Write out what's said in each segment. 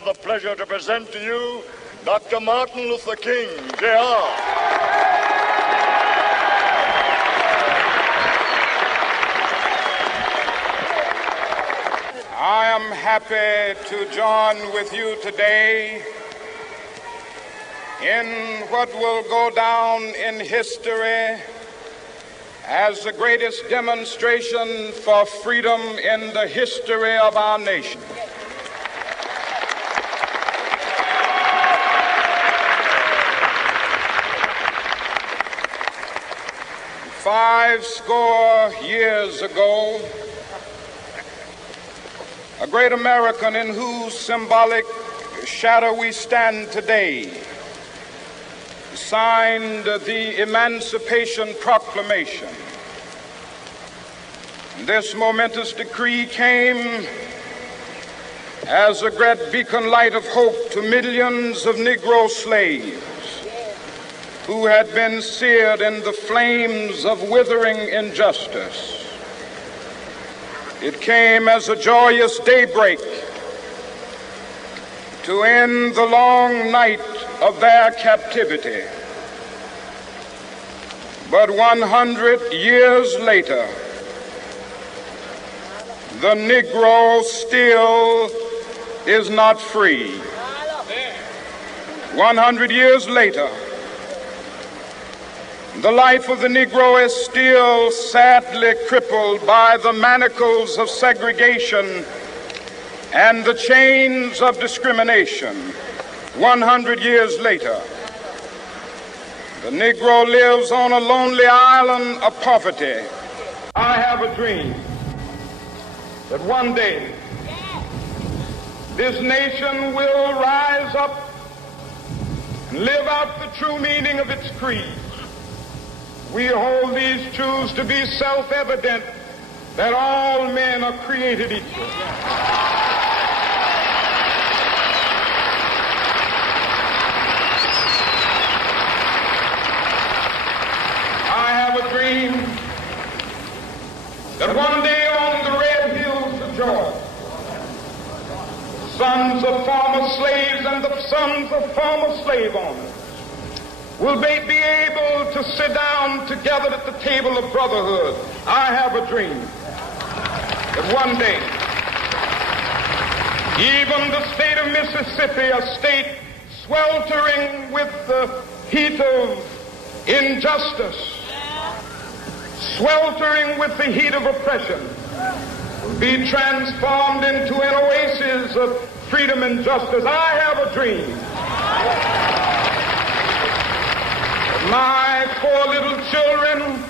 have the pleasure to present to you Dr. Martin Luther King, Jr. I am happy to join with you today in what will go down in history as the greatest demonstration for freedom in the history of our nation. Five score years ago, a great American in whose symbolic shadow we stand today signed the Emancipation Proclamation. This momentous decree came as a great beacon light of hope to millions of Negro slaves who had been seared in the flames of withering injustice. It came as a joyous daybreak to end the long night of their captivity. But 100 years later, the Negro still is not free. 100 years later, the life of the Negro is still sadly crippled by the manacles of segregation and the chains of discrimination. 100 years later, the Negro lives on a lonely island of poverty. I have a dream that one day this nation will rise up and live out the true meaning of its creed. We hold these truths to be self-evident, that all men are created equal. I have a dream that one day on the red hills of Georgia, sons of former slaves and the sons of former slave owners will they be able to sit down together at the table of brotherhood. I have a dream that one day, even the state of Mississippi, a state sweltering with the heat of injustice, sweltering with the heat of oppression, will be transformed into an oasis of freedom and justice. I have a dream. My four little children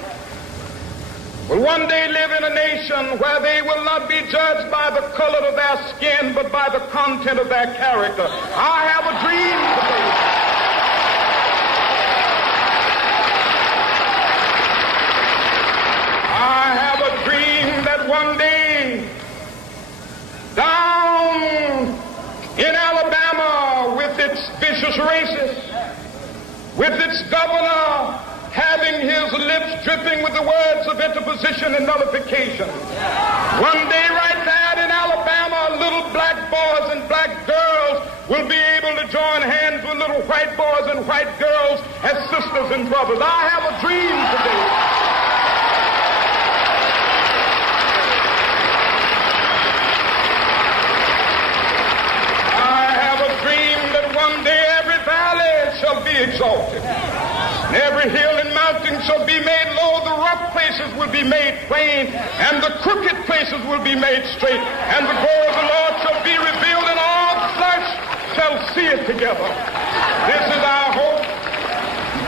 will one day live in a nation where they will not be judged by the color of their skin, but by the content of their character. I have a dream today. I have a dream that one day, down in Alabama, with its vicious racists, with its governor having his lips dripping with the words of interposition and nullification. One day right there in Alabama, little black boys and black girls will be able to join hands with little white boys and white girls as sisters and brothers. I have a dream today. I have a dream that one day every valley shall be exalted, and every hill and mountain shall be made low. The rough places will be made plain, and the crooked places will be made straight, and the glory of the Lord shall be revealed, and all flesh shall see it together. This is our hope.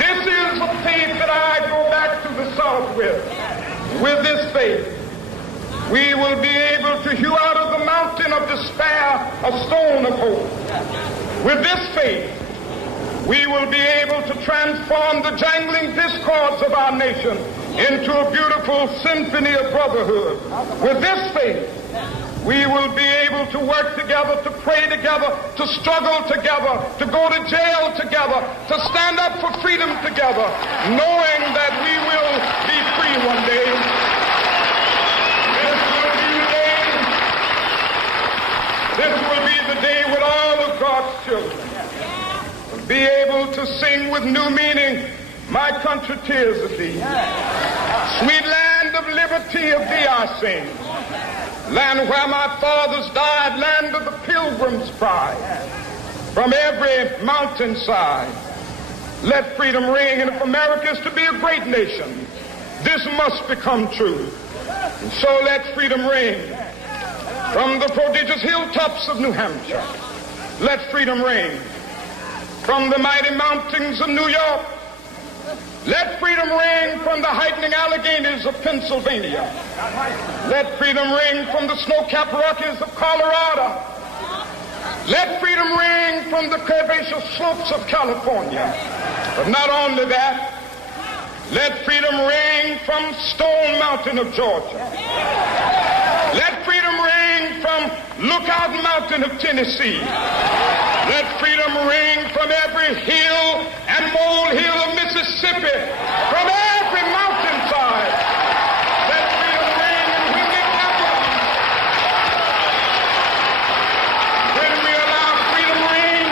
This is the faith that I go back to the South with. With this faith, we will be able to hew out of the mountain of despair a stone of hope. With this faith, we will be able to transform the jangling discords of our nation into a beautiful symphony of brotherhood. With this faith, we will be able to work together, to pray together, to struggle together, to go to jail together, to stand up for freedom together, knowing that we will be free one day. This will be the day when all of to sing with new meaning, my country, tears of thee. Sweet land of liberty, of thee I sing. Land where my fathers died, land of the pilgrim's pride. From every mountainside, let freedom ring. And if America is to be a great nation, this must become true. And so let freedom ring. From the prodigious hilltops of New Hampshire, let freedom ring. From the mighty mountains of New York, let freedom ring. From the heightening Alleghenies of Pennsylvania, let freedom ring. From the snow-capped Rockies of Colorado, let freedom ring. From the curvaceous slopes of California. But not only that, let freedom ring from Stone Mountain of Georgia. Let freedom ring from Lookout Mountain of Tennessee. Let freedom ring from every hill and molehill of Mississippi, from every mountainside. Let freedom ring. And when we capital, when we allow freedom ring,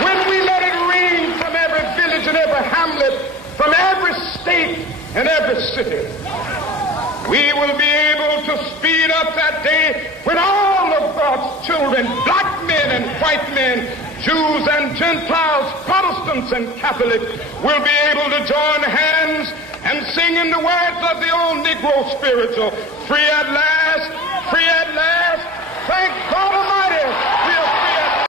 when we let it ring from every village and every hamlet, from every state and every city, we will be able to speed up that day when all of God's children, black men and white men, Jews and Gentiles, Protestants and Catholics, will be able to join hands and sing in the words of the old Negro spiritual, free at last, thank God Almighty.